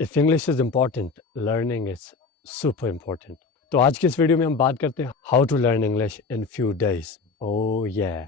If English is important, learning is super important. تو آج کی اس ویڈیو میں ہم بات کرتے ہیں how to learn English in few days. Oh yeah,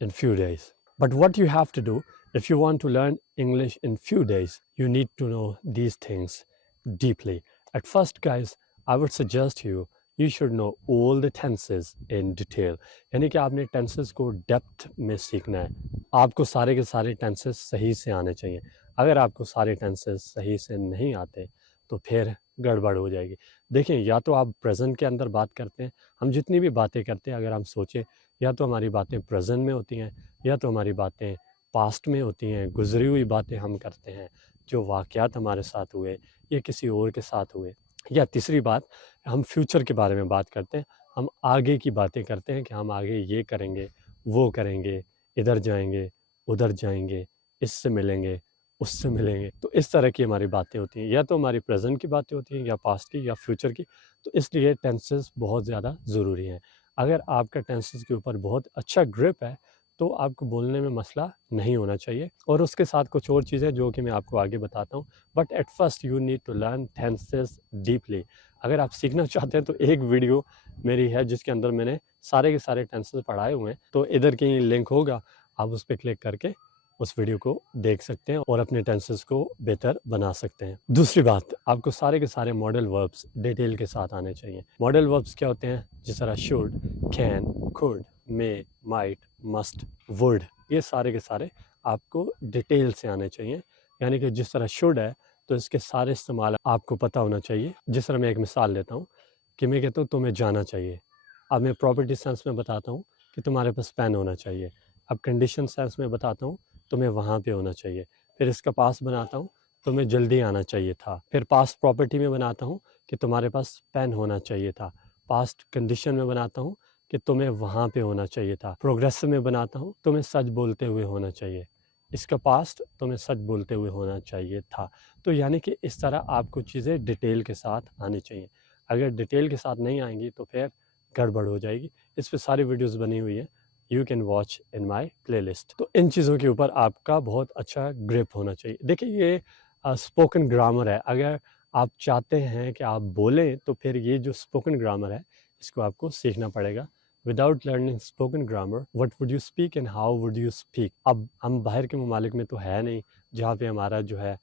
in few days. But what you have to do if you want to learn English in few days, you need to know these things deeply. At first, guys, I would suggest you should know all the tenses in detail. یعنی کہ آپ نے tenses کو depth میں سیکھنا ہے. آپ کو سارے کے سارے ٹینسز صحیح سے آنے چاہیے. اگر آپ کو سارے ٹینسز صحیح سے نہیں آتے تو پھر گڑبڑ ہو جائے گی. دیکھیں، یا تو آپ پریزنٹ کے اندر بات کرتے ہیں. ہم جتنی بھی باتیں کرتے ہیں اگر ہم سوچیں، یا تو ہماری باتیں پریزنٹ میں ہوتی ہیں یا تو ہماری باتیں پاسٹ میں ہوتی ہیں. گزری ہوئی باتیں ہم کرتے ہیں، جو واقعات ہمارے ساتھ ہوئے یا کسی اور کے ساتھ ہوئے. یا تیسری بات، ہم فیوچر کے بارے میں بات کرتے ہیں. ہم آگے کی باتیں کرتے ہیں کہ ہم آگے یہ کریں گے، وہ کریں گے، ادھر جائیں گے، ادھر جائیں گے، اس سے ملیں گے، اس سے ملیں گے. تو اس طرح کی ہماری باتیں ہوتی ہیں. یا تو ہماری پریزنٹ کی باتیں ہوتی ہیں یا پاسٹ کی یا فیوچر کی. تو اس لیے ٹینسز بہت زیادہ ضروری ہیں. اگر آپ کا ٹینسز کے اوپر بہت اچھا گرپ ہے تو آپ کو بولنے میں مسئلہ نہیں ہونا چاہیے. اور اس کے ساتھ کچھ اور چیزیں جو کہ میں آپ کو آگے بتاتا ہوں. But at first you need to learn tenses deeply. اگر آپ سیکھنا چاہتے ہیں تو ایک ویڈیو میری ہے جس کے اندر میں نے سارے کے سارے ٹینسز پڑھائے ہوئے ہیں. تو ادھر کہیں لنک ہوگا، آپ اس پہ کلک کر کے اس ویڈیو کو دیکھ سکتے ہیں اور اپنے ٹینسز کو بہتر بنا سکتے ہیں. دوسری بات، آپ کو سارے کے سارے ماڈل وربس ڈیٹیل کے ساتھ آنے چاہیے. ماڈل وربس کیا ہوتے ہیں؟ جس طرح should, can, could, may, might, must, would. یہ سارے کے سارے آپ کو ڈیٹیل سے آنے چاہیے. یعنی کہ جس طرح شوڈ ہے تو اس کے سارے استعمال آپ کو پتہ ہونا چاہیے. جس طرح میں ایک مثال لیتا ہوں کہ میں کہتا ہوں تمہیں جانا چاہیے. اب میں پراپرٹی سینس میں بتاتا ہوں کہ تمہارے پاس پین ہونا چاہیے. اب کنڈیشن سینس میں بتاتا ہوں تمہیں وہاں پہ ہونا چاہیے. پھر اس کا پاس بناتا ہوں، تمہیں جلدی آنا چاہیے تھا. پھر پاسٹ پراپرٹی میں بناتا ہوں کہ تمہارے پاس پین ہونا چاہیے تھا. پاسٹ کنڈیشن میں بناتا ہوں کہ تمہیں وہاں پہ ہونا چاہیے تھا. پروگریسو میں بناتا ہوں تمہیں سچ بولتے ہوئے ہونا چاہیے. اس کا پاسٹ تمہیں سچ بولتے ہوئے ہونا چاہیے تھا. تو یعنی کہ اس طرح آپ کو چیزیں ڈیٹیل کے ساتھ آنی چاہیے. اگر ڈیٹیل کے ساتھ نہیں آئیں گی تو پھر گڑبڑ ہو جائے گی. اس پہ ساری ویڈیوز بنی ہوئی ہیں، you can watch in my play list. تو ان چیزوں کے اوپر آپ کا بہت اچھا گرپ ہونا چاہیے. دیکھیں، یہ اسپوکن گرامر ہے. اگر آپ چاہتے ہیں کہ آپ بولیں تو پھر یہ جو اسپوکن گرامر ہے اس کو آپ کو سیکھنا پڑے گا. Without learning spoken grammar what would you speak and how would you speak. اب ہم باہر کے ممالک میں تو ہے نہیں جہاں پہ ہمارا جو ہے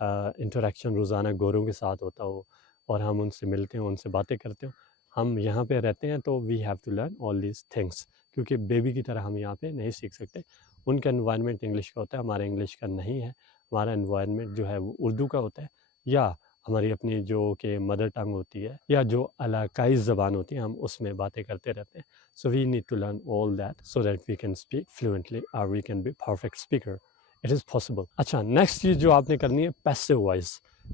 انٹریکشن روزانہ گوروں کے ساتھ ہوتا ہو اور ہم ان سے ملتے ہوں، ان سے باتیں کرتے ہوں. ہم یہاں پہ رہتے ہیں تو we have to learn all these things, کیونکہ بیبی کی طرح ہم یہاں پہ نہیں سیکھ سکتے. ان کا انوائرمنٹ انگلش کا ہوتا ہے، ہمارا انگلش کا نہیں ہے. ہمارا انوائرمنٹ جو ہے وہ اردو کا ہوتا ہے، یا ہماری اپنی جو کہ مدر ٹنگ ہوتی ہے یا جو علاقائی زبان ہوتی ہے، ہم اس میں باتیں کرتے رہتے ہیں. So we need to learn all that so that we can speak fluently اور we can be perfect speaker. It is possible. اچھا، نیکسٹ چیز جو آپ نے کرنی ہے، پیسو وائس.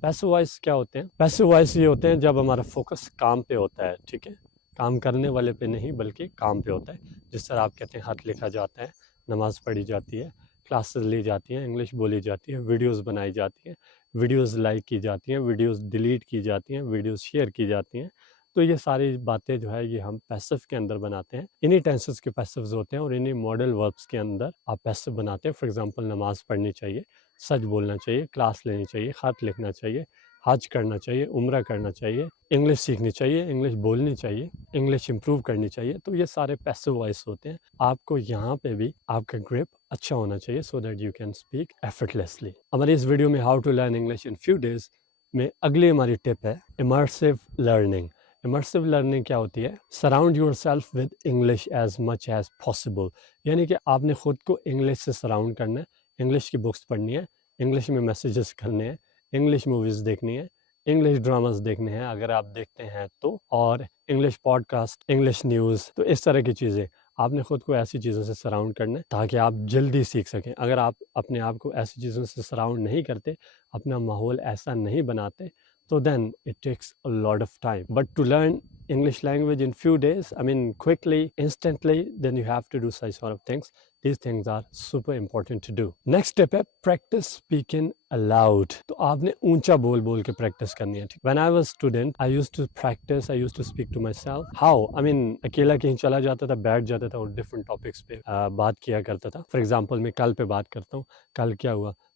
پیسو وائس کیا ہوتے ہیں؟ پیسو وائس یہ ہوتے ہیں جب ہمارا فوکس کام پہ ہوتا ہے. ٹھیک ہے، کام کرنے والے پہ نہیں بلکہ کام پہ ہوتا ہے. جس طرح آپ کہتے ہیں خط لکھا جاتا ہے، نماز پڑھی جاتی ہے، کلاسز لی جاتی ہیں، انگلش بولی جاتی ہے، ویڈیوز بنائی جاتی ہیں، ویڈیوز لائک کی جاتی ہیں، ویڈیوز ڈیلیٹ کی جاتی ہیں، ویڈیوز شیئر کی جاتی ہیں. تو یہ ساری باتیں جو ہے یہ ہم پیسو کے اندر بناتے ہیں. انہی ٹینسز کے پیسوز ہوتے ہیں اور انہی ماڈل وربس کے اندر آپ پیسو بناتے ہیں. فار ایگزامپل، نماز پڑھنی چاہیے، سچ بولنا چاہیے، کلاس لینی چاہیے، خط لکھنا چاہیے، حج کرنا چاہیے، عمرہ کرنا چاہیے، انگلش سیکھنی چاہیے، انگلش بولنی چاہیے، انگلش امپروو کرنی چاہیے. تو یہ سارے پیسو وائس ہوتے ہیں. آپ کو یہاں پہ بھی آپ کا گرپ اچھا ہونا چاہیے so that you can speak effortlessly. ہماری اس ویڈیو میں how to learn English in few days میں اگلی ہماری ٹپ ہے امرسیو لرننگ. امرسیو لرننگ کیا ہوتی ہے؟ Surround your self with English as much as possible. یعنی کہ آپ نے خود کو انگلش سے سراؤنڈ کرنا ہے. انگلش کی بکس پڑھنی ہے، انگلش میں میسیجز کرنے ہیں، انگلش موویز دیکھنی ہے، انگلش ڈراماز دیکھنے ہیں اگر آپ دیکھتے ہیں تو، اور English podcast, English news. تو اس طرح کی چیزیں آپ نے خود کو ایسی چیزوں سے سراؤنڈ کرنا ہے تاکہ آپ جلدی سیکھ سکیں. اگر آپ اپنے آپ کو ایسی چیزوں سے سراؤنڈ نہیں کرتے، اپنا ماحول ایسا نہیں بناتے، تو then it takes a lot of time. But to learn English language in few days, I mean quickly, instantly, then you have to do such sort of things. These things are super important to do. Next step ہے practice speaking aloud. تو آپ نے اونچا بول بول کے practice کرنی ہے. When I was student, I used to practice, I used to speak to myself. How? I mean اکیلا کہیں چلا جاتا تھا، بیٹھ جاتا تھا اور different topics پہ بات کیا کرتا تھا. For example، میں کل پہ بات کرتا ہوں، کل کیا ہوا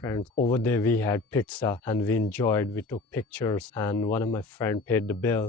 friends. Over there we had pizza and we enjoyed. We took pictures and one of my friend paid the bill.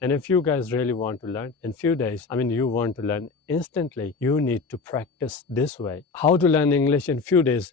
And if you guys really want to learn in few days, I mean you want to learn instantly, you need to practice this way. How to learn English in few days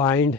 find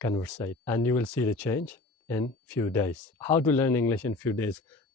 conversate and you will see the change in few days. How to learn English in few days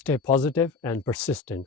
stay positive and persistent.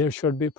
There should be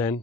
then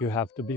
You have to be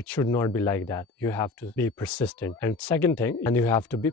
It should not be like that. You have to be persistent. And second thing, and you have to be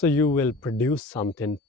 so you will produce something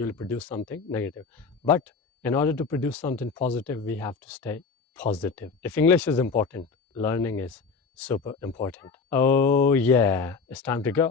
you will produce something negative. But in order to produce something positive, we have to stay positive. If English is important, learning is super important. Oh yeah, it's time to go.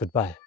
Goodbye.